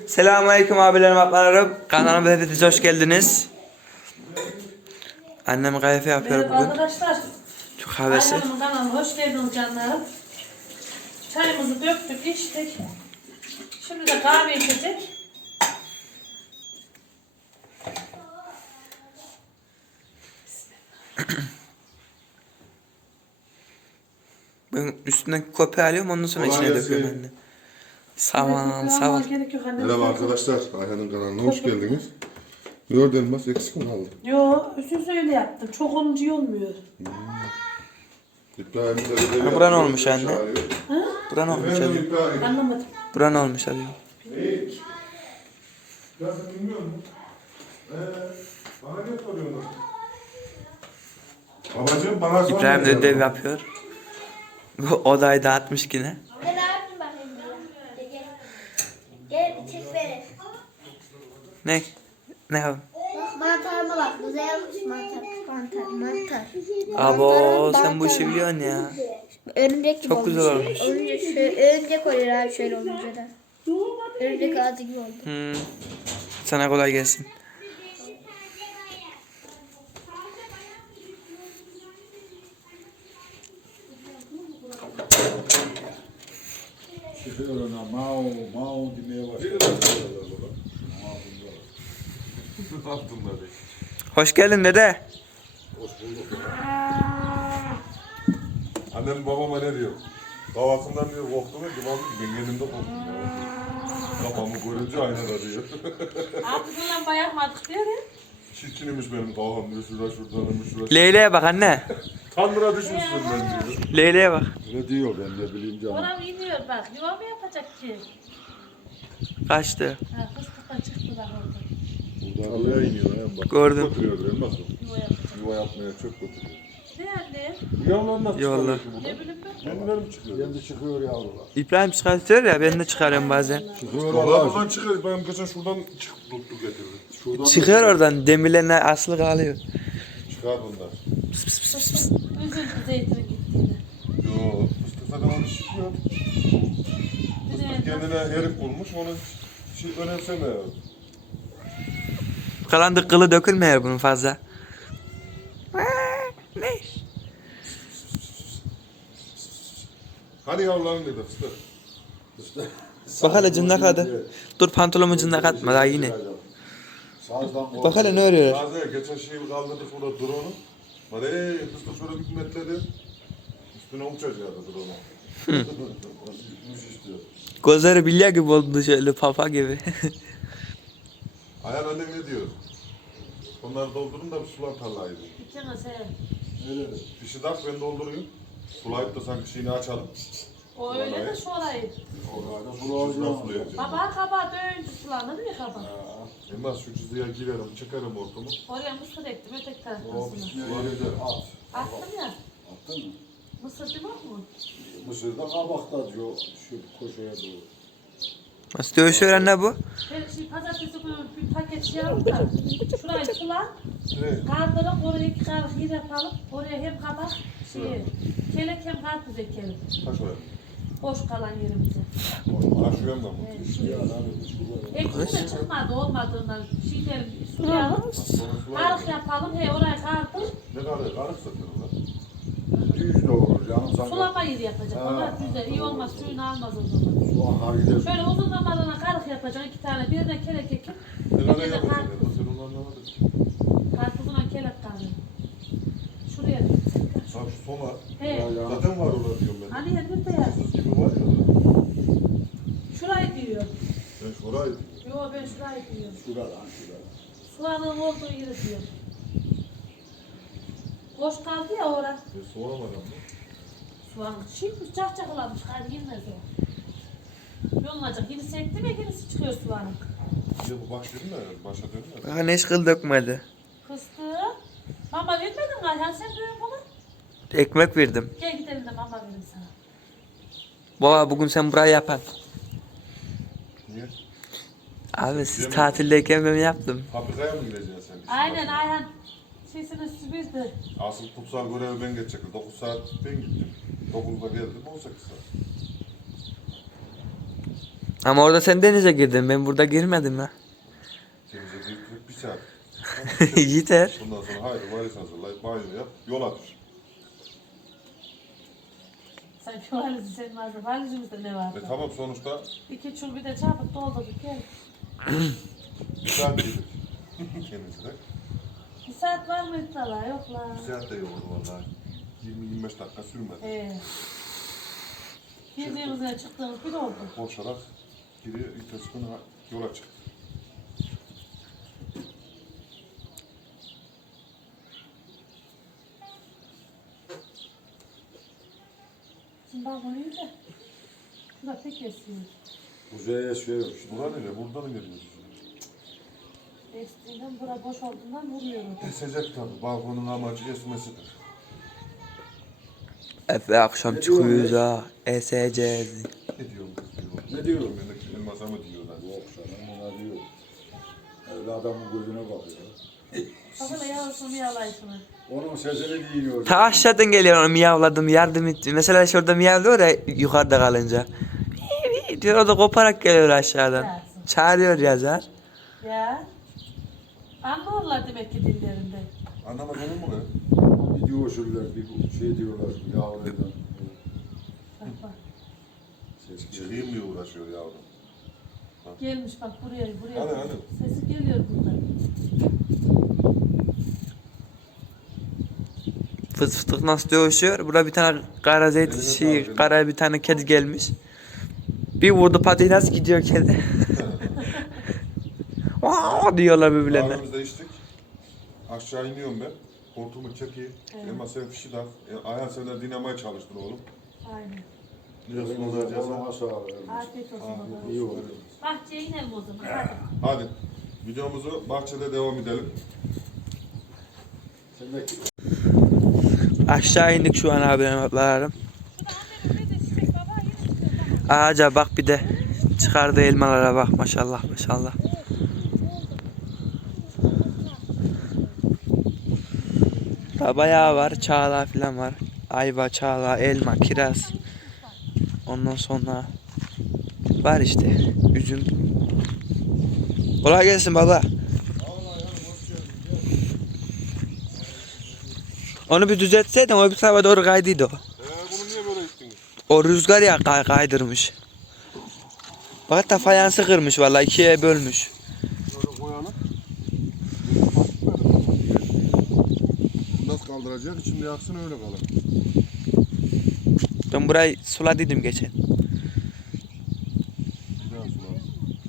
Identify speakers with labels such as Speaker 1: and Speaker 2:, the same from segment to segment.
Speaker 1: Selamünaleyküm abilerim, ablalarım. Kanalıma hepiniz hoş geldiniz. Annem kahve yapıyor
Speaker 2: Merhaba
Speaker 1: bugün.
Speaker 2: arkadaşlar.
Speaker 1: Çok havesi.
Speaker 2: Ayhan'ın kanalına hoş geldiniz canlarım. Çayımızı döktük, içtik. Şimdi de kahve içecek.
Speaker 1: Ben üstünden kopi alıyorum, ondan sonra
Speaker 3: Kolay
Speaker 1: içine
Speaker 3: gelsin.
Speaker 1: döküyorum anne. Sağ ol.
Speaker 2: Gerek yok anne.
Speaker 3: Merhaba arkadaşlar, Ayhan'ın kanalına hoş geldiniz. Yoğurt elmas eksik mi kaldı?
Speaker 2: Yo, üstünüzü öyle yaptım. Çok olunca iyi olmuyor.
Speaker 3: İbrahim'de
Speaker 1: Ha, buran olmuş anne. Buran olmuş
Speaker 3: Efendim
Speaker 1: hadi.
Speaker 3: İbrahim.
Speaker 2: Anlamadım.
Speaker 1: Buran olmuş hadi.
Speaker 3: Ya sen bilmiyor musun? Bana ne soruyorsun? Babacığım bana sorma.
Speaker 1: İbrahim de ödev yapıyor. Bu odayı dağıtmış yine.
Speaker 4: Ben yaptım bakayım. Gel. Gel bir çek beni.
Speaker 1: Ne? Ne yapayım?
Speaker 4: Bak mantarıma bak. Güzel yapmış mantar.
Speaker 1: Abo sen bu işi biliyorsun ya.
Speaker 4: Örümcek gibi
Speaker 1: Çok güzel olmuş.
Speaker 4: Örümcek oluyor abi şöyle olunca da. Örümcek ağzı gibi oldu.
Speaker 1: Sana kolay gelsin.
Speaker 5: Çıkıyor ona mau demeye başladı.
Speaker 1: Hoş geldin dede.
Speaker 3: Annem babama ne diyor? Davasından diyor korktum ya, ben kendimde korktum ya. Kafamı görünce aynada diyor.
Speaker 2: Artık bundan bayatmadık diyor ya.
Speaker 3: Çirkinmiş benim kafam diyor, şuradanmış şurası.
Speaker 1: Leyla'ya bak anne.
Speaker 3: Tanrı'na düşmüşsün ben diyor.
Speaker 1: Leyla'ya bak.
Speaker 5: Ne diyor ben de bileyim canım.
Speaker 2: Oram iniyor bak. Yuva mı yapacak ki?
Speaker 1: Kaçtı.
Speaker 2: Ha, fıstıktan çıktı bak orada.
Speaker 5: Buradan oraya iniyor ya bak.
Speaker 1: Gördüm.
Speaker 3: Götürüyor benim nasıl?
Speaker 2: Yuva yapacak.
Speaker 3: Yuva yapmaya çöp götürüyor.
Speaker 2: Ne anne?
Speaker 3: Yavrular nasıl
Speaker 1: Yolla.
Speaker 3: çıkarıyor ki buradan?
Speaker 2: Ne bileyim ben.
Speaker 3: Kendileri mi çıkıyor?
Speaker 5: Kendi çıkıyor yavrular.
Speaker 1: İbrahim çıkartıyor ya, ben de çıkarıyorum bazen.
Speaker 5: Çıkıyor
Speaker 3: Valla
Speaker 5: Allah
Speaker 3: buradan çıkıyor. Benim geçen şuradan tuttu getirdi.
Speaker 5: Şuradan
Speaker 1: Çıkıyor oradan, demirlerine asılı kalıyor.
Speaker 3: Çıkar bunlar.
Speaker 2: Üzüldü zeytinin gittiğine.
Speaker 3: Yo, fıstık zaten onu çıkıyor. Fıstık kendine herif bulmuş, onu şey önemsemiyor.
Speaker 1: Kalandık kılı dökülmüyor bunun fazla. Ne?
Speaker 3: Hani yavruların dedi fıstık.
Speaker 1: Bak hele cındak adı. Dur pantolonumu cındak atma daha yine.
Speaker 5: Sazdan
Speaker 1: Bak hele ne örüyor.
Speaker 3: Bazı geçen şeyi kaldırdık burada drone'u. Bana fıstık şöyle bir metrede üstüne uçacaktı drone'u. Gitmiş istiyor.
Speaker 1: Gözleri bilya gibi oldu şöyle, papa gibi.
Speaker 3: Ayhan anne ne diyor? Onları doldurun da bir sular tarlayı.
Speaker 2: İçine sen.
Speaker 3: Fişi tak ben doldurayım. Sulayıp da sanki şeyini açalım.
Speaker 2: O öyle de şurayı.
Speaker 5: Orada
Speaker 3: Şuradan
Speaker 5: sulayacağım.
Speaker 3: sulayacağım.
Speaker 2: Baba kaba dövüncü sulanır mı kaba?
Speaker 3: Elmas şu çizgiye girerim, çıkarım ortamı.
Speaker 2: Oraya mısır ektim öteki
Speaker 5: O
Speaker 2: taraftan.
Speaker 5: pisliğe gelir at.
Speaker 2: Attım ya.
Speaker 5: Attın mı?
Speaker 2: Mısır değil mi?
Speaker 5: Mısır'da kabakta diyor şu koşuya doğru.
Speaker 1: Nasıl dövüşüyor anne bu?
Speaker 2: Ben şimdi pazartesi günü bir paket şey alıp da şurayı sulan,
Speaker 3: Evet.
Speaker 2: kaldırıp oraya 2 karış yer yapalım. Oraya hem kabak, kelek hem karpuz ekelim.
Speaker 3: Kaç var?
Speaker 2: Boş kalan yerimize.
Speaker 3: Aşuyorum ben bunu.
Speaker 5: Ya abi şurada.
Speaker 2: Ektim de çıkmadı olmadığından şeyleri sulayalım. Karık yapalım, oraya karpuz.
Speaker 3: Ne kadar karık satıyorlar?
Speaker 5: Düz doğru canım sanki.
Speaker 2: Sulama yeri yapacak. Onlar güzel, iyi olmaz, suyunu almaz o zaman.
Speaker 5: Su akar gider.
Speaker 2: Şöyle uzun zamanlarına karık yapacaksın 2 tane. Birine kelek ekip,
Speaker 3: Ne kadar
Speaker 2: birine de
Speaker 3: yapacaklar?
Speaker 2: karpuz.
Speaker 3: Sen onu anlamadın.
Speaker 2: Karpuzuna kelek kaldı. Şuraya.
Speaker 3: Abi şu sona.
Speaker 2: He.
Speaker 3: Zaten var orada diyorum ben.
Speaker 2: Hani ya bir de ya.
Speaker 3: Kız gibi var ya orada.
Speaker 2: Şurayı diyor.
Speaker 3: Ben şurayı.
Speaker 2: Yo ben şurayı diyorum.
Speaker 5: Şurada lan şurada.
Speaker 2: Sulanın olduğu yeri diyor. Boş kaldı ya orası.
Speaker 3: Ben soramadım mı?
Speaker 2: Soğan şimdi çakçaklanmış. Hadi girmez o. Yolunacak. Yine sekti mi yenisi çıkıyor soğanın.
Speaker 3: Bir de bu baş dedim de başa dönmez.
Speaker 1: Bak ne hiç kıl dökmedi.
Speaker 2: Fıstığı. Mama vermedin Ayhan sen böyle bunu.
Speaker 1: Ekmek verdim.
Speaker 2: Gel gidelim de mama verin sana.
Speaker 1: Baba bugün sen burayı yapan.
Speaker 3: Niye?
Speaker 1: Abi siz tatildeyken ben yaptım.
Speaker 3: Fabrikaya mı gideceksin sen?
Speaker 2: Aynen Ayhan. Sesini sübürdü.
Speaker 3: Asıl kutsal görevi ben geçecektim. 9 saat ben gittim. 9'da geldim 18 saat.
Speaker 1: Ama orada sen denize girdin. Ben burada girmedim ya.
Speaker 3: Denize bir saat.
Speaker 1: Yeter.
Speaker 3: Bundan sonra haydi valiz hazırlayıp banyo yap, yola düş.
Speaker 2: Sanki valizi senin vardı. Valizimizde ne vardı?
Speaker 3: Tamam sonuçta
Speaker 2: 2 çul bir de çabuk doldurduk gel.
Speaker 3: bir saat yedik. Kendisine.
Speaker 2: Bir saat var mı iddialar? Yok lan.
Speaker 3: Bir saat de yoruldu vallahi. 20-25 dakika sürmedi.
Speaker 2: Girdiğimizden çıktığımız bir oldu.
Speaker 3: Boşarak geri ertesi gün yola çıktı.
Speaker 2: Şimdi balkonu yiyecek. Bu da pek esiyor.
Speaker 5: Kuzeye şey yok işte.
Speaker 3: Buradan nereye? Buradan mı geliyoruz?
Speaker 2: Estiğinden bura boş olduğundan vuruyor.
Speaker 3: Esecek tabii. Balkonun amacı esmesidir.
Speaker 1: Efe akşam çıkıyoruz ha. Eseceğiz.
Speaker 3: Ne diyorum kız diyor.
Speaker 5: Ne diyorum?
Speaker 3: Ben de elmasa mı diyorlar.
Speaker 5: Yok canım ona diyor. Öyle adamın gözüne bakıyor.
Speaker 2: Bakın yavrusunu yalayışını.
Speaker 5: Onun sesini dinliyor.
Speaker 1: Ta aşağıdan geliyor onu miyavladım yardım et. Mesela şurada miyavlıyor ya yukarıda kalınca. Diyor o da koparak geliyor aşağıdan. Çağırıyor yazar.
Speaker 2: Ya. Anlıyorlar demek ki dillerinde.
Speaker 3: Anlamaz olur mu ya?
Speaker 5: Bir diyor şöyle bir şey diyorlar yavrudan.
Speaker 2: Bak bak.
Speaker 5: Ses geliyor.
Speaker 3: Çıkayım diye uğraşıyor yavrum.
Speaker 2: Gelmiş bak buraya.
Speaker 3: Hadi, hadi.
Speaker 2: Sesi geliyor buradan.
Speaker 1: Fıs fıstık nasıl dövüşüyor? Burada bir tane kara zeytin kara bir tane kedi gelmiş. Bir vurdu patiği nasıl gidiyor kedi? Vaa diyorlar birbirlerine.
Speaker 3: Kahvemizde içtik. Aşağı iniyorum ben. Koltuğumu çekeyim. Elma sen fişi tak. Ayhan sen de dinamaya çalıştın oğlum.
Speaker 2: Aynen.
Speaker 3: Biliyorsun
Speaker 5: Ona
Speaker 3: olacağız.
Speaker 5: sağ ol.
Speaker 2: Afiyet olsun baba.
Speaker 5: İyi oldu.
Speaker 2: Bahçeye inelim o zaman. Hadi.
Speaker 3: Hadi. Videomuzu bahçede devam edelim.
Speaker 5: Sen de
Speaker 1: Aşağı indik şu an abim. Ağaca bak bir de çıkardığı elmalara bak maşallah maşallah. Daha bayağı var, çağla falan var. Ayva, çağla, elma, kiraz. Ondan sonra var işte üzüm. Kolay gelsin baba. Onu bir düzeltseydin o bir tarafa doğru kaydıydı o.
Speaker 3: Bunu niye böyle içtiniz?
Speaker 1: O rüzgar ya kaydırmış. Bak hatta fayansı kırmış vallahi ikiye bölmüş.
Speaker 3: Şöyle koyalım. Nasıl kaldıracak? İçinde yaksın öyle kalır.
Speaker 1: Ben burayı suladıydım geçen.
Speaker 3: Güzel sular.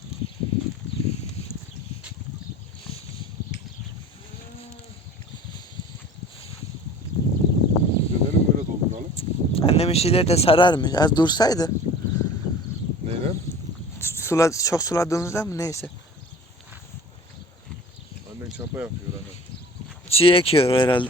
Speaker 3: Dedelim böyle dolduralım.
Speaker 1: Annemin şeyleri de sararmış. Az dursaydı.
Speaker 3: Neyle?
Speaker 1: Çok suladığımızda mı neyse.
Speaker 3: Annen çapa yapıyor anne.
Speaker 1: Çiğ ekiyor herhalde.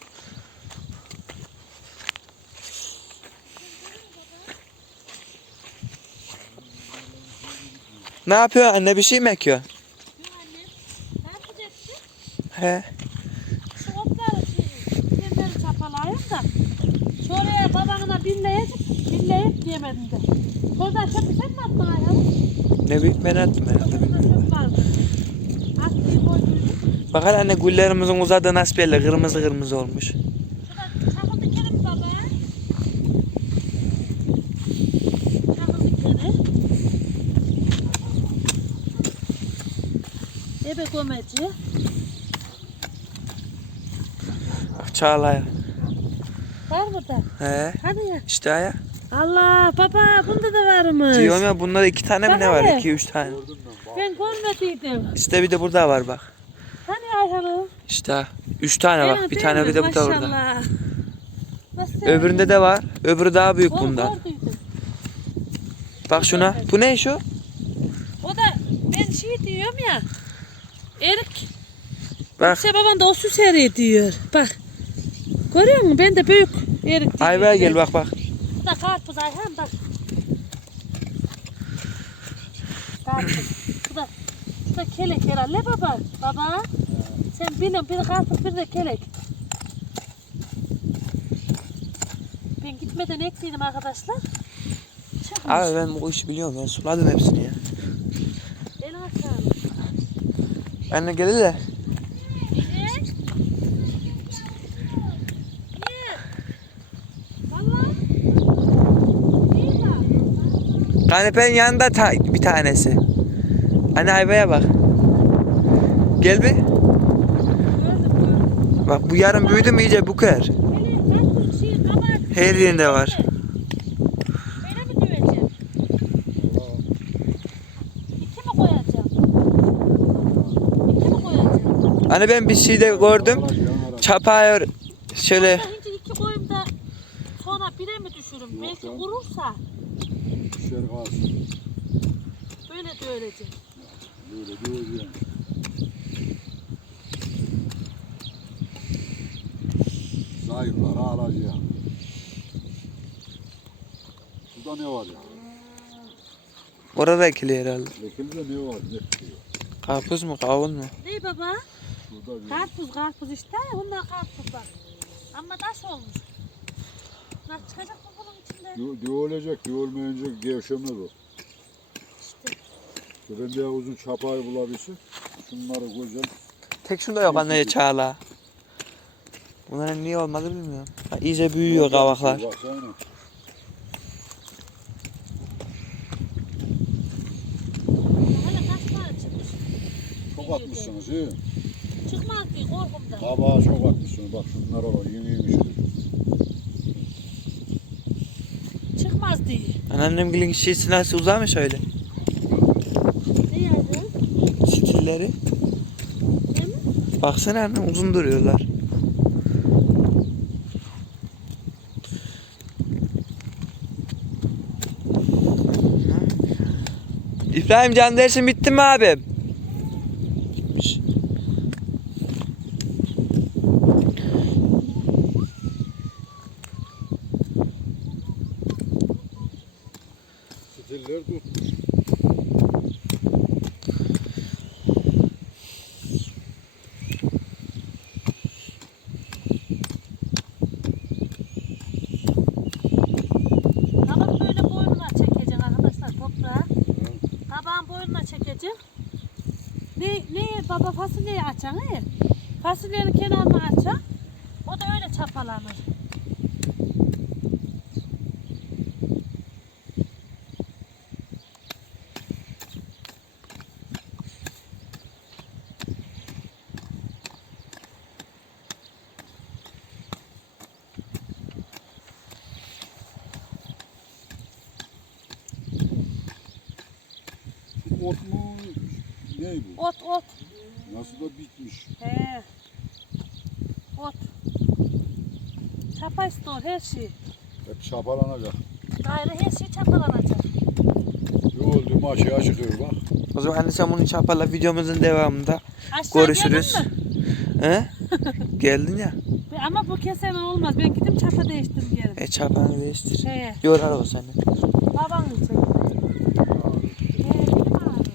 Speaker 1: Ne yapıyor anne, bir şey mi ekiyor?
Speaker 2: Ne yapacaksın?
Speaker 1: He.
Speaker 2: Şu otları kendileri çapalayayım da. Şuraya babamına billeyip yemedim de. Oradan çöpü sen mi attın ayağını?
Speaker 1: Ne bileyim ben attım herhalde.
Speaker 2: Burada çöp vardı. Attığı koyduydum.
Speaker 1: Bak hele anne güllerimizin uzadığı nasıl belli, kırmızı kırmızı olmuş.
Speaker 2: Şurada çakıl dikelim baba. Çakıl dikelim. Ebe gömeci.
Speaker 1: Bak Çağla'ya.
Speaker 2: Var mı da?
Speaker 1: He.
Speaker 2: Hadi ya.
Speaker 1: İşte ya.
Speaker 2: Allah baba bunda da varmış.
Speaker 1: Diyorum ya bunda 2 tane mi ne var?
Speaker 2: Bak hele.
Speaker 1: 2-3 tane.
Speaker 2: Ben görmediydim.
Speaker 1: İşte bir de burada var bak.
Speaker 2: Hani Ayhan'ım?
Speaker 1: İşte 3 tane bak. Bir tane bir de bu da orada.
Speaker 2: Maşallah. Nasıl
Speaker 1: Öbüründe de var. Öbürü daha büyük
Speaker 2: Onu
Speaker 1: bundan.
Speaker 2: gördüydüm.
Speaker 1: Bak şuna. Bu ne şu?
Speaker 2: O da ben şey diyorum ya. Erik.
Speaker 1: Bak.
Speaker 2: Şey baban da o süseri diyor. Bak. Görüyor musun? Ben de büyük erik diyor.
Speaker 1: Ayvaya gel bak bak.
Speaker 2: Bu da karpuz Ayhan bak. Karpuz. Bu da kelek herhalde baba. Baba. Sen bilin bir karpuz bir de kelek. Ben gitmeden ektiydim arkadaşlar. Çık.
Speaker 1: Abi ben bu işi biliyorum. Ben suladım hepsini ya.
Speaker 2: Eline sağlık.
Speaker 1: Anne geldi de.
Speaker 2: Niye? Niye? Valla. İyi bak.
Speaker 1: Kanepenin yanında bir tanesi. Anne ayvaya bak. Gel bir.
Speaker 2: Gördüm gördüm.
Speaker 1: Bak bu yarın büyüdü mü iyice bu kadar.
Speaker 2: Hele karpuz şey kabar.
Speaker 1: Her yerinde var.
Speaker 2: Böyle mi döveceğim? İki mi koyacağım? İki mi koyacağım?
Speaker 1: Hani ben bir şeyde gördüm. Çapayı şöyle
Speaker 2: Şimdi iki koyayım da sonra bire mi düşürüm? Belki
Speaker 5: canım.
Speaker 2: vurursa
Speaker 5: Düşer kalsın.
Speaker 2: böyle döveceğim.
Speaker 5: Böyle döveceğim. Zayıfları alacağım. Şurada ne var ya?
Speaker 1: orada ekili herhalde.
Speaker 5: Ekilde ne var? Ne çıkıyor?
Speaker 1: Karpuz mu kavun mu?
Speaker 2: Ne baba?
Speaker 5: Şurada bir
Speaker 2: Karpuz işte. Bunlar karpuz bak. Ama taş olmuş. Bunlar çıkacak mı bunun içinde?
Speaker 5: dövülecek, dövülmeyince gevşemez o.
Speaker 2: İşte.
Speaker 5: Ben de uzun çapayı bulabilsin. Şunları güzel.
Speaker 1: Tek şunda yok anne çağla. Bunların niye olmadı bilmiyorum. Ha, iyice büyüyor kavaklar.
Speaker 5: Baksana.
Speaker 2: Hele kaç tane çıkmış?
Speaker 5: Çok atmışsınız iyi.
Speaker 2: Çıkmaz ki korkumdan.
Speaker 5: Kabağa çok atmışsınız. Bak şunlara bak. Yeniymiş.
Speaker 2: Çıkmaz diye.
Speaker 1: Anneannem gelin şişesi nasıl uzamış öyle.
Speaker 2: Ne yazdın?
Speaker 1: Stilleri.
Speaker 2: Ne mi?
Speaker 1: Baksana annem uzun duruyorlar. İbrahim can dersin bitti mi abim? Bitmiş.
Speaker 5: Stiller tutmuş.
Speaker 2: Kabak böyle boynuna çekeceksin arkadaşlar toprağa. Kabağın boynuna çekeceksin. Ne baba fasulyeyi açacaksın he? Fasulyenin kenarını açacaksın. O da öyle çapalanır.
Speaker 5: Ot mu? Ne bu?
Speaker 2: Ot ot.
Speaker 5: Nasıl da bitmiş.
Speaker 2: He. Ot. Çapa istiyor her şey.
Speaker 5: Hep çapalanacak.
Speaker 2: Gayrı her şey çapalanacak.
Speaker 5: Yoldu maçı çıkıyor bak.
Speaker 1: O zaman anne sen bunu çapala videomuzun devamında
Speaker 2: Aşağı
Speaker 1: görüşürüz.
Speaker 2: geldin mi?
Speaker 1: He? Geldin ya.
Speaker 2: Ama bu keseme olmaz. Ben gidip çapa değiştirip gelirim.
Speaker 1: Çapanı değiştir.
Speaker 2: He.
Speaker 1: Yorar o seni.
Speaker 2: Baban için. He, benim ağrım.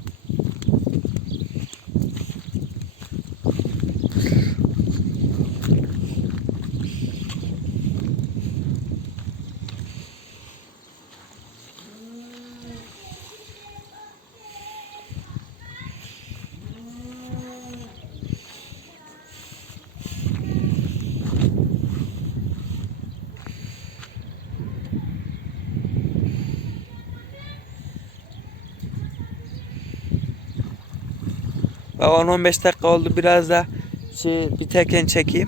Speaker 1: Bak 10-15 dakika oldu, biraz da biterken çekeyim.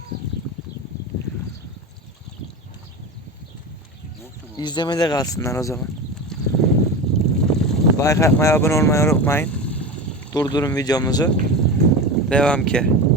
Speaker 1: İzlemede kalsınlar o zaman. Like atmayı, abone olmayı unutmayın. Durdurun videomuzu. Devam ki.